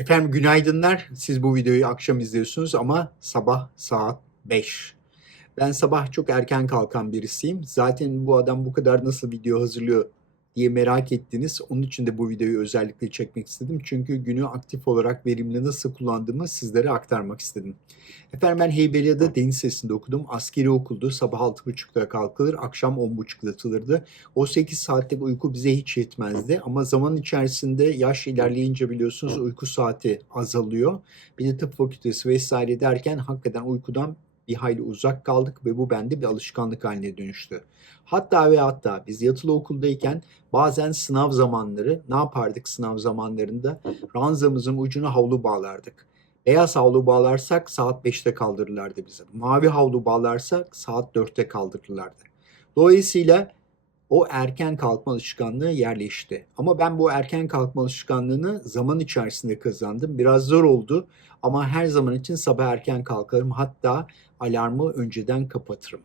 Efendim günaydınlar. Siz bu videoyu akşam izliyorsunuz ama sabah saat 5. Ben sabah çok erken kalkan birisiyim. Zaten bu adam bu kadar nasıl video hazırlıyor diye merak ettiniz. Onun için de bu videoyu özellikle çekmek istedim. Çünkü günü aktif olarak verimli nasıl kullandığımı sizlere aktarmak istedim. Efendim ben Heybeliada Deniz Sesi'nde okudum. Askeri okuldu. Sabah 6.30'da kalkılır, akşam 10.30'da yatılırdı. O 8 saatlik uyku bize hiç yetmezdi. Ama zaman içerisinde yaş ilerleyince biliyorsunuz uyku saati azalıyor. Bir de tıp fakültesi vesaire derken hakikaten uykudan bir hayli uzak kaldık ve bu bende bir alışkanlık haline dönüştü. Hatta ve hatta biz yatılı okuldayken bazen sınav zamanları ne yapardık sınav zamanlarında? Ranzamızın ucuna havlu bağlardık. Beyaz havlu bağlarsak saat 5'te kaldırırlardı bizi. Mavi havlu bağlarsak saat 4'te kaldırırlardı. Dolayısıyla o erken kalkma alışkanlığı yerleşti. Ama ben bu erken kalkma alışkanlığını zaman içerisinde kazandım. Biraz zor oldu ama her zaman için sabah erken kalkarım. Hatta alarmı önceden kapatırım.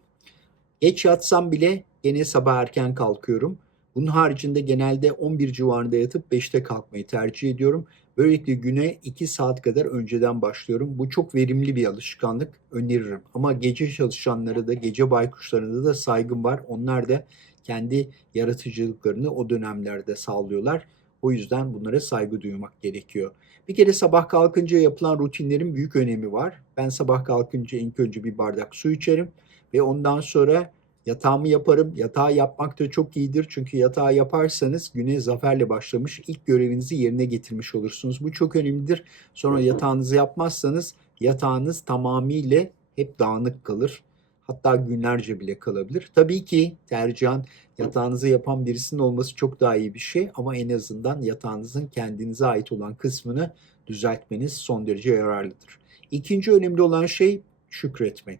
Geç yatsam bile gene sabah erken kalkıyorum. Bunun haricinde genelde 11 civarında yatıp 5'te kalkmayı tercih ediyorum. Böylelikle güne 2 saat kadar önceden başlıyorum. Bu çok verimli bir alışkanlık öneririm. Ama gece çalışanlara da gece baykuşlarına da saygım var. Onlar da kendi yaratıcılıklarını o dönemlerde sağlıyorlar. O yüzden bunlara saygı duymak gerekiyor. Bir kere sabah kalkınca yapılan rutinlerin büyük önemi var. Ben sabah kalkınca ilk önce bir bardak su içerim ve ondan sonra yatağımı yaparım. Yatağı yapmak da çok iyidir çünkü yatağı yaparsanız güne zaferle başlamış ilk görevinizi yerine getirmiş olursunuz. Bu çok önemlidir. Sonra yatağınızı yapmazsanız yatağınız tamamıyla hep dağınık kalır. Hatta günlerce bile kalabilir. Tabii ki tercihen yatağınızı yapan birisinin olması çok daha iyi bir şey ama en azından yatağınızın kendinize ait olan kısmını düzeltmeniz son derece yararlıdır. İkinci önemli olan şey şükretmek.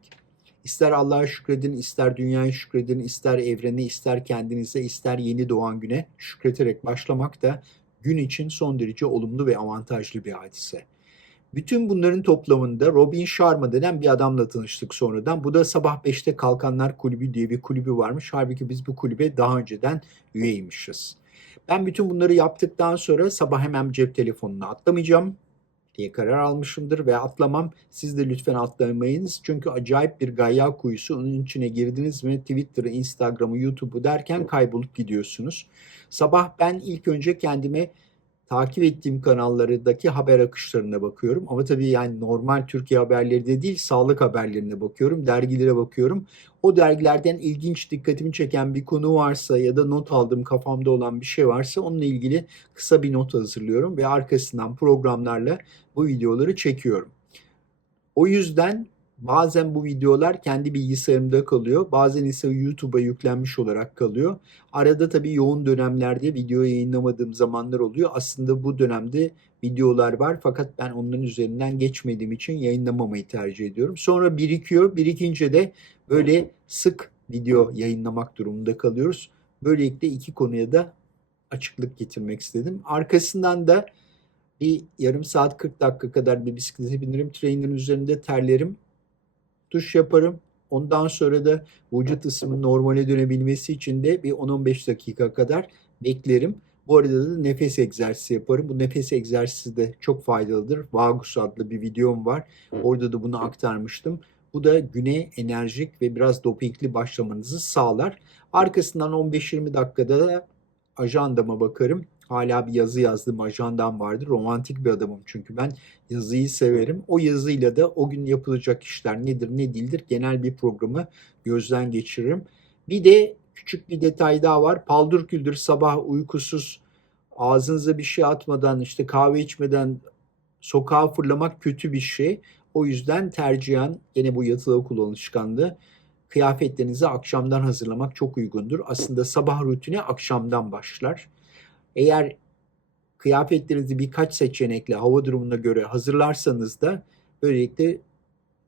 İster Allah'a şükredin, ister dünyaya şükredin, ister evrene, ister kendinize, ister yeni doğan güne şükreterek başlamak da gün için son derece olumlu ve avantajlı bir hadise. Bütün bunların toplamında Robin Sharma denen bir adamla tanıştık sonradan. Bu da Sabah 5'te Kalkanlar Kulübü diye bir kulübü varmış. Halbuki biz bu kulübe daha önceden üyeymişiz. Ben bütün bunları yaptıktan sonra sabah hemen cep telefonuna atlamayacağım diye karar almışımdır ve atlamam. Siz de lütfen atlamayınız. Çünkü acayip bir gayya kuyusu. Onun içine girdiniz mi Twitter'ı, Instagram'ı, YouTube'u derken kaybolup gidiyorsunuz. Sabah ben ilk önce kendime takip ettiğim kanallardaki haber akışlarına bakıyorum. Ama tabii yani normal Türkiye haberleri de değil, sağlık haberlerine bakıyorum, dergilere bakıyorum. O dergilerden ilginç dikkatimi çeken bir konu varsa ya da not aldığım kafamda olan bir şey varsa onunla ilgili kısa bir not hazırlıyorum ve arkasından programlarla bu videoları çekiyorum. O yüzden bazen bu videolar kendi bilgisayarımda kalıyor. Bazen ise YouTube'a yüklenmiş olarak kalıyor. Arada tabii yoğun dönemlerde video yayınlamadığım zamanlar oluyor. Aslında bu dönemde videolar var fakat ben onların üzerinden geçmediğim için yayınlamamayı tercih ediyorum. Sonra birikiyor. Birikince de böyle sık video yayınlamak durumunda kalıyoruz. Böylelikle iki konuya da açıklık getirmek istedim. Arkasından da bir yarım saat 40 dakika kadar bir bisiklete binirim. Trainer'ın üzerinde terlerim. Duş yaparım. Ondan sonra da vücut ısımın normale dönebilmesi için de bir 10-15 dakika kadar beklerim. Bu arada da nefes egzersizi yaparım. Bu nefes egzersizi de çok faydalıdır. Vagus adlı bir videom var. Orada da bunu aktarmıştım. Bu da güne enerjik ve biraz dopingli başlamanızı sağlar. Arkasından 15-20 dakikada da ajandama bakarım. Hala bir yazı yazdığım ajandam vardır. Romantik bir adamım çünkü ben yazıyı severim. O yazıyla da o gün yapılacak işler nedir ne değildir genel bir programı gözden geçiririm. Bir de küçük bir detay daha var. Paldır küldür sabah uykusuz ağzınıza bir şey atmadan işte kahve içmeden sokağa fırlamak kötü bir şey. O yüzden tercihen gene bu yatılı okul alışkanlığı kıyafetlerinizi akşamdan hazırlamak çok uygundur. Aslında sabah rutini akşamdan başlar. Eğer kıyafetlerinizi birkaç seçenekle hava durumuna göre hazırlarsanız da böylelikle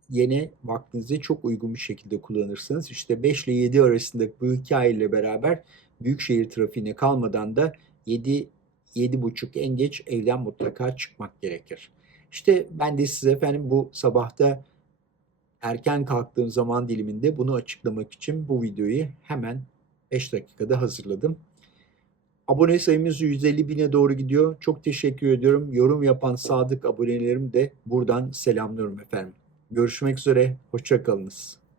yine vaktinizi çok uygun bir şekilde kullanırsınız. İşte 5 ile 7 arasında bu hikayeyle beraber büyük şehir trafiğine kalmadan da 7 7.30 en geç evden mutlaka çıkmak gerekir. İşte ben de size efendim bu sabahta erken kalktığım zaman diliminde bunu açıklamak için bu videoyu hemen 5 dakikada hazırladım. Abone sayımız 150 bine doğru gidiyor. Çok teşekkür ediyorum. Yorum yapan sadık abonelerim de buradan selamlıyorum efendim. Görüşmek üzere. Hoşçakalınız.